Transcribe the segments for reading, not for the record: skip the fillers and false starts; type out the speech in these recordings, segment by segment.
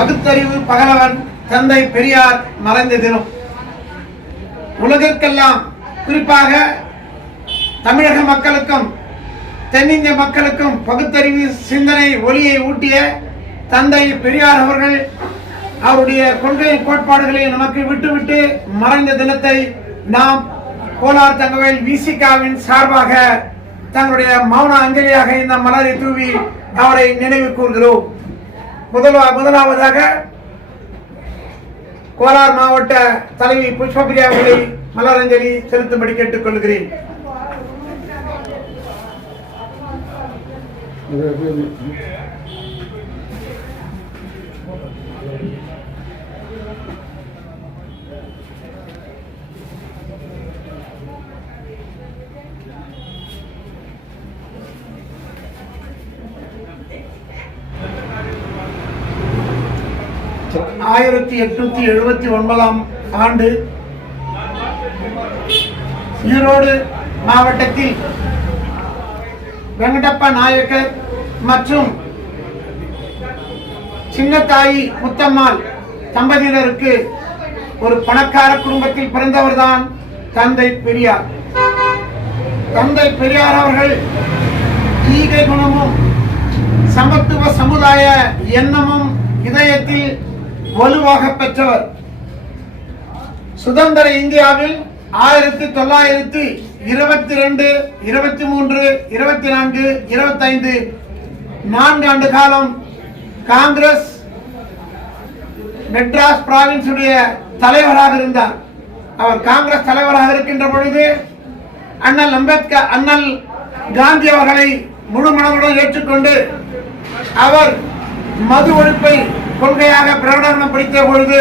பகுத்தறிவு பகலவன் தந்தை பெரியார் மறைந்த தினம். உலகிற்கெல்லாம் குறிப்பாக தமிழக மக்களுக்கும் தென்னிந்திய மக்களுக்கும் பகுத்தறிவு சிந்தனை ஒளியை ஊட்டிய தந்தை பெரியார் அவர்கள் அவருடைய கொள்கை கோட்பாடுகளை நமக்கு விட்டுவிட்டு மறைந்த தினத்தை நாம் கோலார் தங்கவேல் விசிகாவின் சார்பாக தங்களுடைய மௌன அஞ்சலியாக இந்த மலரை தூவி அவரை நினைவு கூர்கிறோம். முதலாவதாக கோலார் மாவட்ட தலைவி புஷ்பபிரியா அவர்களை மலரஞ்சலி செலுத்தும்படி கேட்டுக் கொள்கிறேன். ஆயிரத்தி 1879 ஆண்டு ஈரோடு மாவட்டத்தில் வெங்கடப்ப நாயக்கர் மற்றும் சின்னத்தாயி முத்தம்மாள் தம்பதியினருக்கு ஒரு பணக்கார குடும்பத்தில் பிறந்தவர்தான் தந்தை பெரியார். தந்தை பெரியார் அவர்கள் ஈகை குணமும் சமத்துவ சமுதாய எண்ணமும் இதயத்தில் வலுவாக பெற்றவர். சுதந்திர இந்தியாவில் 1922, 23, 24, 25 4 ஆண்டு காலம் காங்கிரஸ் மெட்ராஸ் பிராவின்ஸுடைய தலைவராக இருந்தார். அவர் காங்கிரஸ் தலைவராக இருக்கின்ற பொழுது அண்ணல் அம்பேத்கர், அண்ணல் காந்தி அவர்களை முழு மனதுடன் ஏற்றுக்கொண்டு அவர் மது ஒழிப்பை கொள்கையாக பிரகடனப்படுத்த பொழுது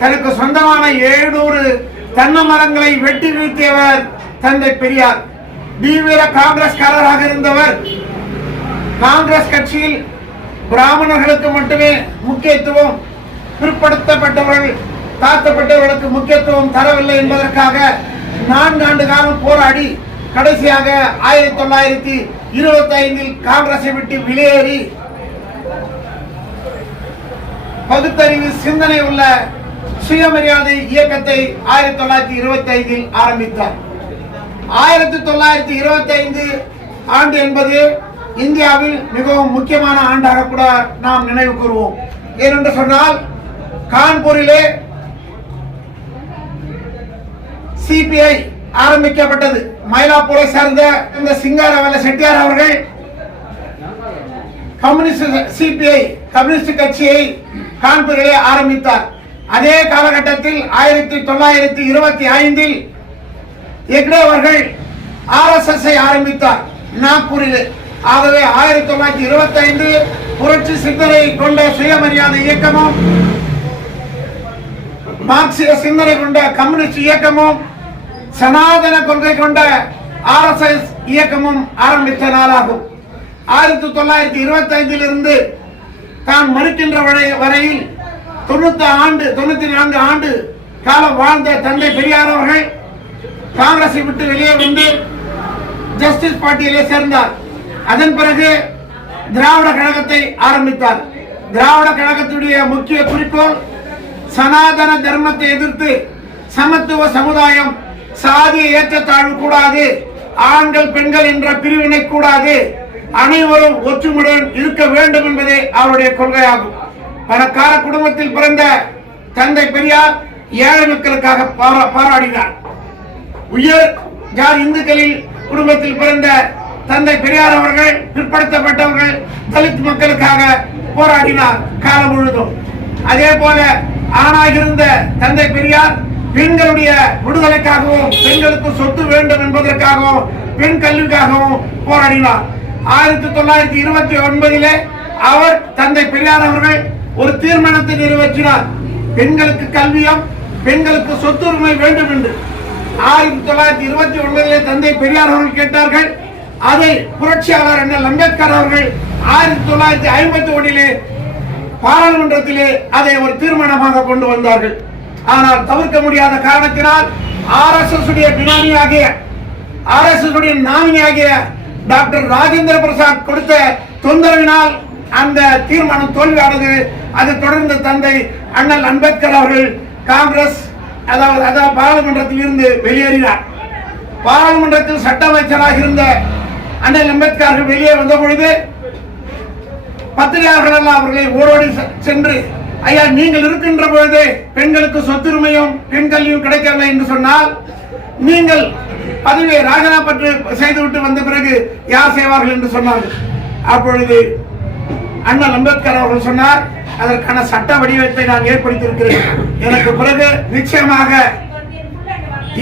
தனக்கு சொந்தமான 700 தென்னை மரங்களை வெட்டி வீழ்த்தியவர் தந்தை பெரியார். தீவிர காங்கிரஸ்காரராக இருந்தவர். காங்கிரஸ் கட்சியில் பிராமணர்களுக்கு மட்டுமே முக்கியத்துவம், பிற்படுத்தப்பட்டவர்கள் தாழ்த்தப்பட்டவர்களுக்கு முக்கியத்துவம் தரவில்லை என்பதற்காக 4 ஆண்டு காலம் போராடி கடைசியாக 1925 காங்கிரஸை விட்டு வெளியேறி பகுத்தறிவு சிந்தனை உள்ள சுயமரியாதை இயக்கத்தை 1925 ஆரம்பித்தார். 1925 ஆண்டு என்பது இந்தியாவில் மிகவும் முக்கியமான ஆண்டாக கூட நாம் நினைவு கூறுவோம். ஏனென்று சொன்னால் கான்பூரிலே சிபிஐ ஆரம்பிக்கப்பட்டது. மயிலாப்பூரை சேர்ந்த இந்த சிங்காரவேல செட்டியார் அவர்கள் சிபிஐ கம்யூனிஸ்ட் கட்சியை கான்பூரிலே ஆரம்பித்தார். அதே காலகட்டத்தில் 1925 ஹெக்டே அவர்கள் RSS ஆரம்பித்தார் நாக்பூரிலே. ஆகவே 1925 புரட்சி சிந்தனை கொண்ட சுயமரியாதை இயக்கமும் மார்க்சிய சிந்தனை கொண்ட கம்யூனிஸ்ட் இயக்கமும் சனாதன கொள்கை கொண்ட RSS இயக்கமும் ஆரம்பித்த நாளாகும். 1925 இருந்து தான் மறுக்கின்ற வரையில் 94 ஆண்டு காலம் வாழ்ந்த தந்தை பெரியார் அவர்கள் காங்கிரஸை விட்டு வெளியே வந்து ஜஸ்டிஸ் பார்ட்டியிலே சேர்ந்தார். அதன் பிறகு திராவிட கழகத்தை ஆரம்பித்தார். திராவிட கழகத்துடைய முக்கிய குறிக்கோள் சனாதன தர்மத்தை எதிர்த்து சமத்துவ சமுதாயம், சாதிய ஏற்றத்தாழ்வு கூடாது, ஆண்கள் பெண்கள் என்ற பிரிவினை கூடாது, அனைவரும் ஒற்றுமையுடன் இருக்க வேண்டும் என்பதே அவருடைய கொள்கையாகும். பணக்கார குடும்பத்தில் பிறந்த தந்தை பெரியார் ஏழை மக்களுக்காக போராடினார். உயர் ஜாதி இந்துக்களில் குடும்பத்தில் பிறந்த தந்தை பெரியார் அவர்கள் பிற்படுத்தப்பட்டவர்கள் தலித் மக்களுக்காக போராடினார் காலம் முழுதும். அதே போல ஆணாக இருந்த தந்தை பெரியார் பெண்களுடைய விடுதலைக்காகவும் பெண்களுக்கு சொத்து வேண்டும் என்பதற்காகவும் பெண் கல்விக்காகவும் போராடினார். 1929 அவர் தந்தை பெரியார் அவர்கள் ஒரு தீர்மானத்தை நிறைவேற்றினார். பெண்களுக்கு கல்வியும் பெண்களுக்கு சொத்துரிமை வேண்டும் என்று 1929 தந்தை பெரியார் அவர்கள் கேட்டார்கள். அதை புரட்சியாளர் அண்ணல் அம்பேத்கர் அவர்கள் 1951 பாராளுமன்றத்திலே அதை ஒரு தீர்மானமாக கொண்டு வந்தார்கள். ஆனால் தவிர்க்க முடியாத காரணத்தினால் RSS நாமினியாகிய டாக்டர் ராஜேந்திர பிரசாத் கொடுத்த தொந்தரவினால் அந்த தீர்மானம் தோல்வியானது. அதை தொடர்ந்து தந்தை அண்ணல் அம்பேத்கர் அவர்கள் காங்கிரஸ் அதாவது பாராளுமன்றத்தில் இருந்து வெளியேறினார். பாராளுமன்றத்தில் சட்ட அமைச்சராக இருந்த அண்ணல் அம்பேத்கர் அவர்கள் வெளியே வந்த பொழுது பத்திரிகையாளர்கள் எல்லாம் அவர்களை ஓடோடி சென்று, ஐயா, நீங்கள் இருக்கின்ற பொழுது பெண்களுக்கு சொத்துரிமையும் பெண் கல்வியும் கிடைக்கவில்லை என்று சொன்னால் நீங்கள் பதவியை ராஜினாமா செய்துவிட்டு வந்த பிறகு யார் செய்வார்கள் என்று சொன்னார்கள். அப்பொழுது அண்ணல் அம்பேத்கர் அவர்கள் சொன்னார், அதற்கான சட்ட வடிவத்தை நான் ஏற்படுத்தியிருக்கிறேன். எனக்கு பிறகு நிச்சயமாக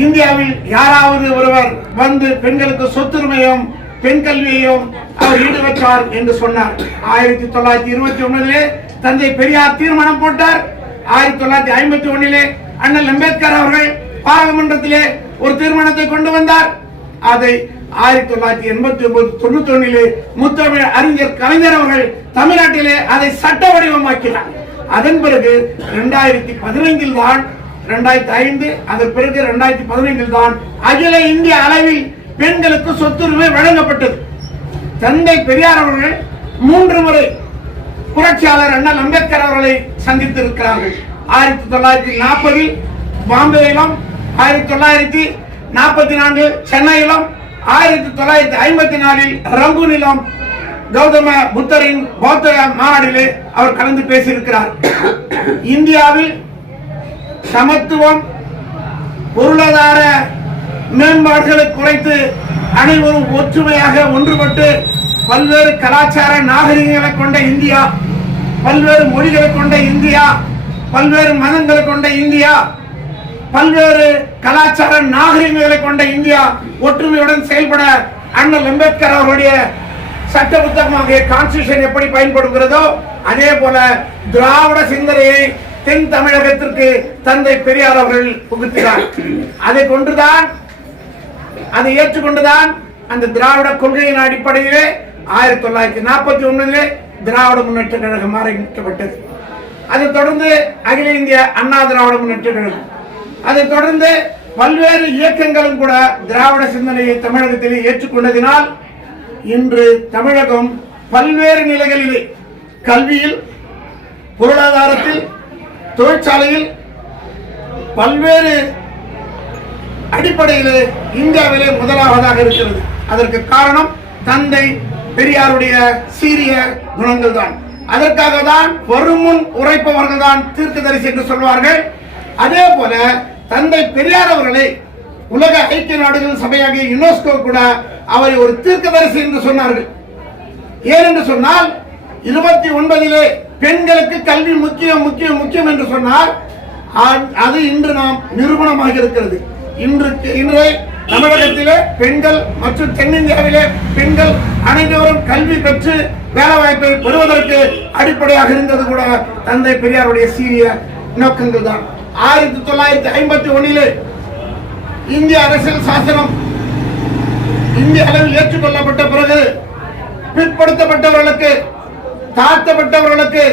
இந்தியாவில் யாராவது ஒருவர் வந்து பெண்களுக்கு சொத்துரிமையும் பெண் கல்வியையும் அவர் ஈடுபட்டார் என்று சொன்னார். 1921 தந்தை பெரியார் தீர்மானம் போட்டார். 1951 அண்ணல் அம்பேத்கர் அவர்கள் பாராளுமன்றத்திலே ஒரு தீர்மானத்தை கொண்டு வந்தார். அதை 1989-91 முத்தமிழ் அறிஞர் கலைஞர் அவர்கள் தமிழ்நாட்டிலே அதை சட்ட வடிவமாக்கினார். அதன் பிறகு 2015 தான் 2005 அதன் பிறகு 2015 தான் அகில இந்திய அளவில் பெண்களுக்கு சொத்துரிமை வழங்கப்பட்டது. தந்தை பெரியார் அவர்கள் 3 முறை புரட்சியாளர் அண்ணல் அம்பேத்கர் அவர்களை சந்தித்திருக்கிறார்கள். 1940 பாம்பேயிலும், 1944 சென்னையிலும், 1954 ரங்கூனிலும் கௌதம புத்தரின் பௌத்த மாநாட்டிலே அவர் கலந்து பேசியிருக்கிறார். இந்தியாவில் சமத்துவம், பொருளாதார மேம்பாடுகளை குறைத்து அனைவரும் ஒற்றுமையாக ஒன்றுபட்டு பல்வேறு கலாச்சார நாகரிகங்களை கொண்ட இந்தியா, பல்வேறு மொழிகளை கொண்ட இந்தியா, பல்வேறு மதங்களை கொண்ட இந்தியா, பல்வேறு கலாச்சார நாகரிகங்களை கொண்ட இந்தியா ஒற்றுமையுடன் செயல்பட அண்ணல் அம்பேத்கர் அவருடைய சட்ட புத்தகமாக கான்ஸ்டிடியூஷன் எப்படி பயன்படுகிறதோ அதே போல திராவிட சிந்தனையை தென் தமிழகத்திற்கு தந்தை பெரியார் அவர்கள் புகுத்தினார். அதை ஏற்றுக்கொண்டுதான் அந்த திராவிட கொள்கையின் அடிப்படையிலே 1941 திராவிட முன்னேற்ற கழகம் ஆரம்பிக்கப்பட்டது. அதைத் தொடர்ந்து அகில இந்திய அண்ணா திராவிட முன்னேற்ற கழகம், அதைத் தொடர்ந்து பல்வேறு இயக்கங்களும் கூட திராவிட சிந்தனையை தமிழகத்திலே ஏற்றுக்கொண்டதினால் இன்று தமிழகம் பல்வேறு நிலைகளிலே கல்வியில், பொருளாதாரத்தில், தொழிற்சாலையில் பல்வேறு அடிப்படையிலே இந்தியாவிலே முதலாவதாக இருக்கிறது. அதற்கு காரணம் தந்தை பெரியாருடைய சீரிய குணங்கள் தான். அதற்காக தான் வருமுன் உரைப்பவர்கள் தான் தீர்க்கதரிசி என்று சொல்வார்கள். அதே போல தந்தை பெரியார் அவர்களை உலக ஐக்கிய நாடுகள் சபையாகிய யுனெஸ்கோ கூட அவரை ஒரு தீர்க்கதரிசி என்று சொன்னார்கள். ஏனென்று சொன்னால் 29 பெண்களுக்கு கல்வி முக்கியம் முக்கியம் முக்கியம் என்று சொன்னால் அது இன்று நாம் நிரூபணமாக இருக்கிறது. இன்று தமிழகத்திலே பெண்கள் மற்றும் தென்னிந்தியாவிலே பெண்கள் அனைவரும் கல்வி பெற்று வேலை வாய்ப்பை பெறுவதற்கு அடிப்படையாக இருந்தது கூட தந்தை பெரியாருடைய சீரிய நோக்கங்கள் தான். 1951 இந்திய அரசியல் சாசனம் இந்திய அளவில் ஏற்றுக்கொள்ளப்பட்ட பிறகு பிற்படுத்தப்பட்டவர்களுக்கு, தாழ்த்தப்பட்டவர்களுக்கு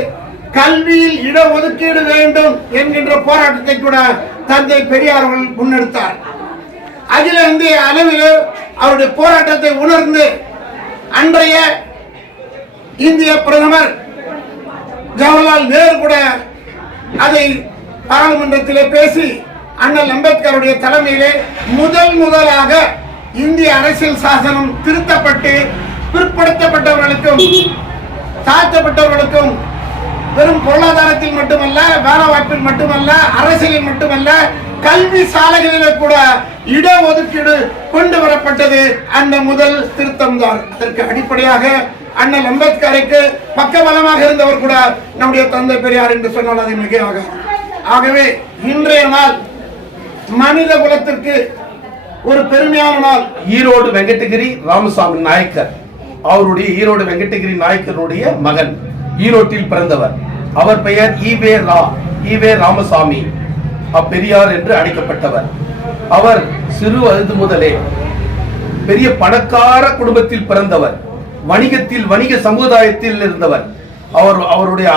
கல்வியில் இடஒதுக்கீடு வேண்டும் என்கின்ற போராட்டத்தை கூட தந்தை பெரியார் அவர்கள் முன்னெடுத்தார். அகில இந்திய அளவில் அவருடைய போராட்டத்தை உணர்ந்து அன்றைய இந்திய பிரதமர் ஜவஹர்லால் நேரு கூட அதை பாராளுமன்றத்திலே பேசி அண்ணல் அம்பேத்கருடைய தலைமையிலே முதலாக இந்திய அரசியல் சாசனம் திருத்தப்பட்டு பிற்படுத்தப்பட்டவர்களுக்கும் தாழ்த்தப்பட்டவர்களுக்கும் வெறும் பொருளாதாரத்தில் மட்டுமல்ல, வேலை வாய்ப்பில் மட்டுமல்ல, அரசியலில் மட்டுமல்ல, கல்வி சாலைகளிலே கூட இடஒதுக்கீடு கொண்டு வரப்பட்டது அந்த முதல் திருத்தம் தான். அதற்கு அடிப்படையாக அண்ணல் அம்பேத்கருக்கு பக்கபலமாக இருந்தவர் கூட நம்முடைய தந்தை பெரியார் என்று சொன்னால் அது மிகையாக. ஆகவே இன்றைய நாள் மனித குலத்திற்கு ஒரு பெருமையான நாள். ஈரோடு வெங்கடகிரி ராமசாமி நாயக்கர், அவருடைய ஈரோடு வெங்கடகிரி நாயக்கருடைய மகன், ஈரோட்டில் பிறந்தவர். அவர் பெயர் ஈவே ராமசாமி அப்பெரியார் என்று அழைக்கப்பட்டவர். அவர் சிறு வயது முதலே பெரிய பணக்கார குடும்பத்தில் பிறந்தவர். வணிகத்தில், வணிக சமுதாயத்தில் இருந்தவர். அவருடைய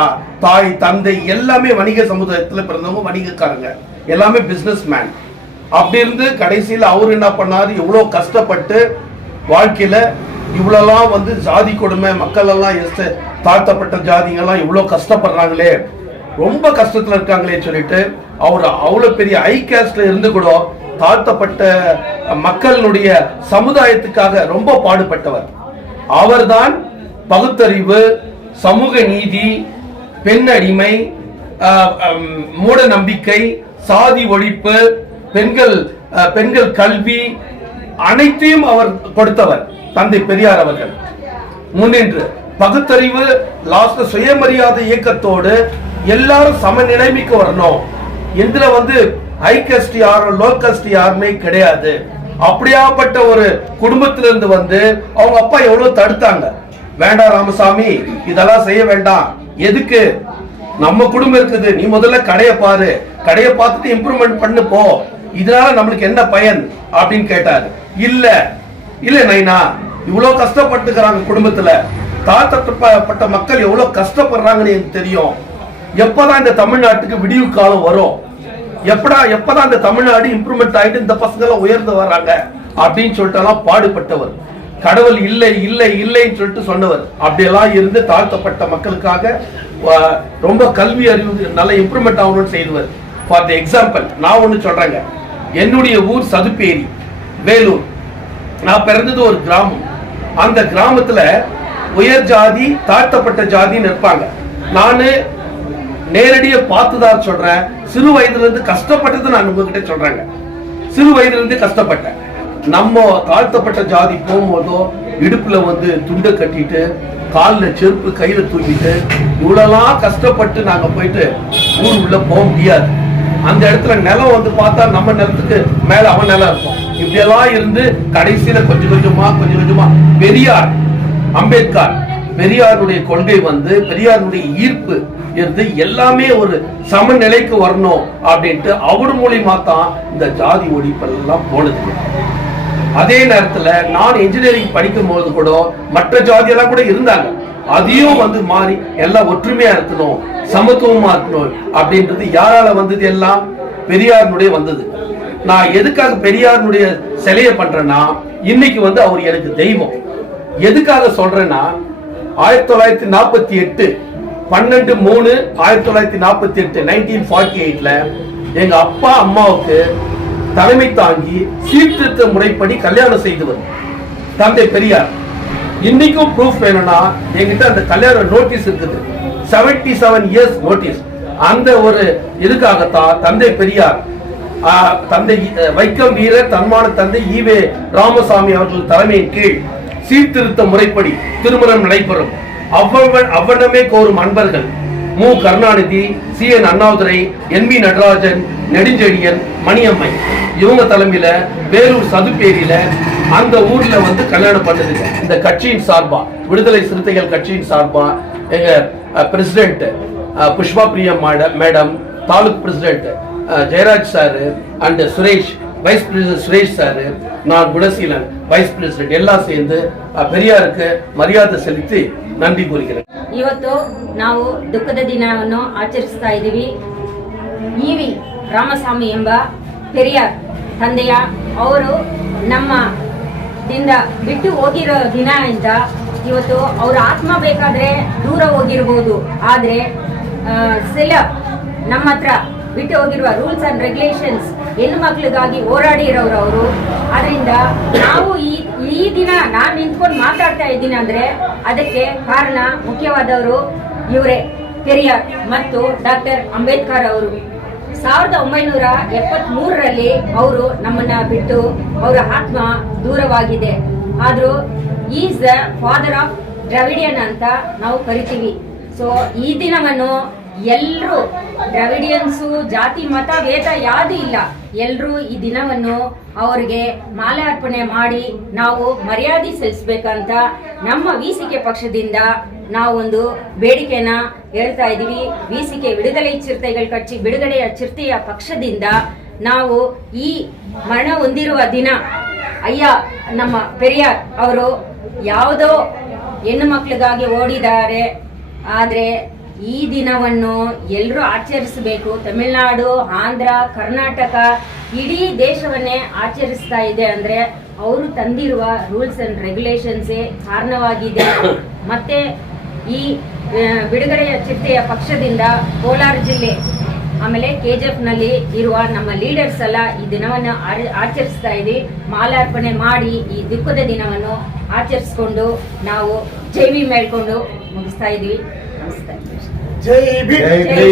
தாய், தந்தை எல்லாமே வணிக சமுதாயத்தில் பிறந்தவங்க, வணிகக்காரங்க, எல்லாமே பிசினஸ் மேன். அப்படி இருந்து கடைசியில் அவர் என்ன பண்ணாரு, எவ்வளவு கஷ்டப்பட்டு வாழ்க்கையில இவ்வளவுலாம் வந்து ஜாதி கொடுமை, மக்கள் எல்லாம் தாழ்த்தப்பட்ட ஜாதிங்கெல்லாம் இவ்வளவு கஷ்டப்படுறாங்களே, ரொம்ப கஷ்டத்துல இருக்காங்களே சொல்லிட்டு அவர் அவ்வளவு பெரிய ஹை காஸ்ட்ல இருந்து கூட தாழ்த்தப்பட்ட மக்களுடைய சமுதாயத்துக்காக ரொம்ப பாடுபட்டவர். அவர்தான் பகுத்தறிவு, சமூக நீதி, பெண் அடிமை, மூட நம்பிக்கை, சாதி ஒழிப்பு, பெண்கள் கல்வி அனைத்தையும் அவர் கொடுத்தவர். தந்தை பெரியார் அவர்கள் முன்னின்று பகுத்தறிவு, லாஸ்ட் சுயமரியாதை இயக்கத்தோடு எல்லாரும் சமநிலைமைக்கு வரணும். இதுல வந்து ஹை காஸ்ட் யாரும் லோ காஸ்ட் யாருமே கிடையாது. அப்படியாப்பட்ட ஒரு குடும்பத்திலிருந்து வந்து அவங்க அப்பா எவ்வளவு தடுத்தாங்க. வேண்டாம் ராமசாமி, இதெல்லாம் செய்ய வேண்டாம், எதுக்கு, நம்ம குடும்பம் இருக்குது, நீ முதல்ல கடையை பாரு, கடையை பார்த்துட்டு இம்ப்ரூவ்மெண்ட் பண்ணு போ, இதனால நம்மளுக்கு என்ன பயன் அப்படின்னு கேட்டாரு. இல்ல நைனா, இவ்வளவு கஷ்டப்பட்டுக்கிறாங்க குடும்பத்துல, தாழ்த்தப்பட்ட மக்கள் எவ்வளவு கஷ்டப்படுறாங்கன்னு எனக்கு தெரியும். எப்பதான் இந்த தமிழ்நாட்டுக்கு விடிவு காலம் வரும், எப்பதான் இந்த தமிழ்நாடு இம்ப்ரூவ்மெண்ட் ஆயிட்டு இந்த பசங்க எல்லாம் உயர்ந்து வர்றாங்க அப்படின்னு சொல்லிட்டு பாடுபட்டவர். கடவுள் இல்லை இல்லை இல்லைன்னு சொல்லிட்டு சொன்னவர். அப்படியெல்லாம் இருந்து தாழ்த்தப்பட்ட மக்களுக்காக ரொம்ப கல்வி அறிவு நல்ல இம்ப்ரூவ்மெண்ட் ஆகணும்னு செய்தவர். ஃபார் த எக்ஸாம்பிள் நான் ஒண்ணு சொல்றேங்க. என்னுடைய ஊர் சதுப்பேரி, வேலூர். நான் பிறந்தது ஒரு கிராமம். அந்த கிராமத்துல உயர் ஜாதி, தாழ்த்தப்பட்ட ஜாதின்னு இருப்பாங்க. நானு நேரடியா பார்த்துதான் சொல்றேன். சிறு வயதுல இருந்து கஷ்டப்பட்டது நான் உங்ககிட்ட சொல்றேங்க. சிறு வயதுல இருந்து கஷ்டப்பட்டேன். நம்ம தாழ்த்தப்பட்ட ஜாதி போகும்போதோ இடுப்புல வந்து துண்டை கட்டிட்டு, காலில் செருப்பு கையில தூக்கிட்டு, இவ்வளவுலாம் கஷ்டப்பட்டு நாங்க போயிட்டு ஊர் உள்ள போக முடியாது. அந்த இடத்துல நிலம் வந்து பார்த்தா நம்ம நிலத்துக்கு மேல அவன் நிலம் இருக்கும். இப்படியெல்லாம் இருந்து கடைசியில கொஞ்சம் கொஞ்சமா பெரியார், அம்பேத்கர், பெரியாருடைய கொள்கை வந்து, பெரியாருடைய ஈர்ப்பு இருந்து எல்லாமே ஒரு சமநிலைக்கு வரணும் அப்படின்ட்டு அவர் மூலியமா தான் இந்த ஜாதி ஒழிப்பெல்லாம் போனது. அதே நேரத்துல நான் இன்ஜினியரிங் படிக்கும் போது கூட மற்ற ஜாதியெல்லாம் கூட இருந்தாங்க. அதையும் வந்து மாறி எல்லாம் ஒற்றுமையா இருக்கணும், சமத்துவமா இருக்கணும் அப்படின்றது யாரால வந்தது? எல்லாம் பெரியாருடைய வந்தது. நான் எதுக்காக பெரியாருடைய சிலையை பண்றேன்னா, இன்னைக்கு வந்து அவர் எனக்கு தெய்வம். எதுக்காக சொல்றேன்னா, 1948 12/3/1948 1948ல எங்க அப்பா அம்மாவுக்கு தலைமை தாங்கி சீர்திருத்த முறைப்படி கல்யாணம் செய்தவர் தந்தை பெரியார். இன்னைக்கும் ப்ரூஃப் வேணும்னா என்கிட்ட அந்த கல்யாண நோட்டீஸ் இருக்குது, 77 இயர்ஸ் நோட்டீஸ். அந்த ஒரு இதுக்காகத்தான் தந்தை பெரியார், தந்தை வைக்கம் வீர தன்மான தந்தை ஈவே ராமசாமி அவர்கள் தலைமையின் கீழ் சீர்திருத்த முறைப்படி திருமணம் நடைபெறும். அவ்வளமே கோரும் அன்பர்கள் மு. கருணாநிதி, சி.என். அண்ணாதுரை, என்.வி. நடராஜன், நெடுஞ்செழியன், மணியம்மை இவங்க தலைமையில வேலூர் சதுப்பேரியில அந்த ஊர்ல வந்து கல்யாணம் பண்ணது. இந்த கட்சியின் சார்பா, விடுதலை சிறுத்தைகள் கட்சியின் சார்பா எங்க president Pushpa Priya madam, taluk president Jayaraj sir and Suresh, vice president Suresh sir, நான் குணசீலன் வைஸ் பிரசிடென்ட் எல்லாம் சேர்ந்து பெரிಯಾருக்கு ಮರ್ಯಾದೆ ಸಲ್ಲಿಸಿ ನಂದಿ ಕೂರಿக்கிறேன். ಇವತ್ತು ನಾವು ದುಃಖದ ದಿನವನ್ನು ಆಚರಿಸ್ತಾ ಇದ್ದೀವಿ. ಇ.ವಿ. ರಾಮಸ್ವಾಮಿ ಎಂಬ ಪೆರಿಯಾರ್ ತಂದೆಯ ಅವರು ನಮ್ಮ ದಿಂದ ಬಿಟ್ಟು ಹೋಗಿರೋ ದಿನ ಅಂತ. ಇವತ್ತು ಅವರ ಆತ್ಮ ಬೇಕಾದ್ರೆ ದೂರ ಹೋಗಿರ್ಬೋದು, ಆದ್ರೆ ನಮ್ಮ ಹತ್ರ ಬಿಟ್ಟು ಹೋಗಿರುವ ರೂಲ್ಸ್ ಅಂಡ್ ರೆಗ್ಯುಲೇಷನ್ಸ್ ಹೆಣ್ಣು ಮಕ್ಳಿಗಾಗಿ ಹೋರಾಡಿರೋರು ಅವರು. ಅದರಿಂದ ನಾವು ಈ ದಿನ ನಾನು ನಿಂತ್ಕೊಂಡು ಮಾತಾಡ್ತಾ ಇದ್ದೀನಿ ಅಂದ್ರೆ ಅದಕ್ಕೆ ಕಾರಣ ಮುಖ್ಯವಾದವರು ಇವರೇ, ಪೆರಿಯಾರ್ ಮತ್ತು ಡಾಕ್ಟರ್ ಅಂಬೇಡ್ಕರ್ ಅವರು. 1973ರಲ್ಲಿ ಅವರು ನಮ್ಮನ್ನ ಬಿಟ್ಟು ಅವರ ಆತ್ಮ ದೂರವಾಗಿದೆ. ಆದ್ರೂ is the father of Dravidian ಅಂತ ನಾವು ಕರಿತೀವಿ. ಸೊ ಈ ದಿನವನ್ನು ಎಲ್ಲರೂ, ದ್ರಾವಿಡಿಯನ್ಸು ಜಾತಿ ಮತ ಭೇದ ಯಾವುದು ಇಲ್ಲ, ಎಲ್ಲರೂ ಈ ದಿನವನ್ನು ಅವರಿಗೆ ಮಾಲೆ ಅರ್ಪಣೆ ಮಾಡಿ ನಾವು ಮರ್ಯಾದೆ ಸಲ್ಲಿಸಬೇಕಂತ ನಮ್ಮ ವಿಸಿಕೆ ಪಕ್ಷದಿಂದ ನಾವೊಂದು ಬೇಡಿಕೆನ ಹೇಳ್ತಾ ಇದ್ದೀವಿ. ವಿಸಿಕೆ ವಿಡುದಲೆ ಚಿರತೆಗಳ ಕಚ್ಚಿ ಬಿಡುಗಡೆಯ ಚಿರತೆಯ ಪಕ್ಷದಿಂದ ನಾವು ಈ ಮರಣ ಹೊಂದಿರುವ ದಿನ ಅಯ್ಯ ನಮ್ಮ ಪೆರಿಯಾರ್ ಅವರು ಯಾವುದೋ ಹೆಣ್ಣು ಮಕ್ಕಳಿಗಾಗಿ ಓಡಿದ್ದಾರೆ, ಆದರೆ ಈ ದಿನವನ್ನು ಎಲ್ಲರೂ ಆಚರಿಸಬೇಕು. ತಮಿಳುನಾಡು, ಆಂಧ್ರ, ಕರ್ನಾಟಕ ಇಡೀ ದೇಶವನ್ನೇ ಆಚರಿಸ್ತಾ ಇದೆ ಅಂದ್ರೆ ಅವರು ತಂದಿರುವ ರೂಲ್ಸ್ ಅಂಡ್ ರೆಗ್ಯುಲೇಷನ್ಸೇ ಕಾರಣವಾಗಿದೆ. ಮತ್ತೆ ಈ ಬಿಡುಗಡೆಯ ಚಿಟ್ಟೆಯ ಪಕ್ಷದಿಂದ ಕೋಲಾರ ಜಿಲ್ಲೆ ಆಮೇಲೆ KGF ನಲ್ಲಿ ಇರುವ ನಮ್ಮ ಲೀಡರ್ಸ್ ಎಲ್ಲ ಈ ದಿನವನ್ನು ಆಚರಿಸ್ತಾ ಇದ್ದೀವಿ. ಮಾಲಾರ್ಪಣೆ ಮಾಡಿ ಈ ದುಃಖದ ದಿನವನ್ನು ಆಚರಿಸ್ಕೊಂಡು ನಾವು ಜೈ ಭೀಮ್ ಹೇಳ್ಕೊಂಡು ಮುಗಿಸ್ತಾ ಇದೀವಿ. ನಮಸ್ತೆ. ಜೈ ಭೀಮ್. ಜೈ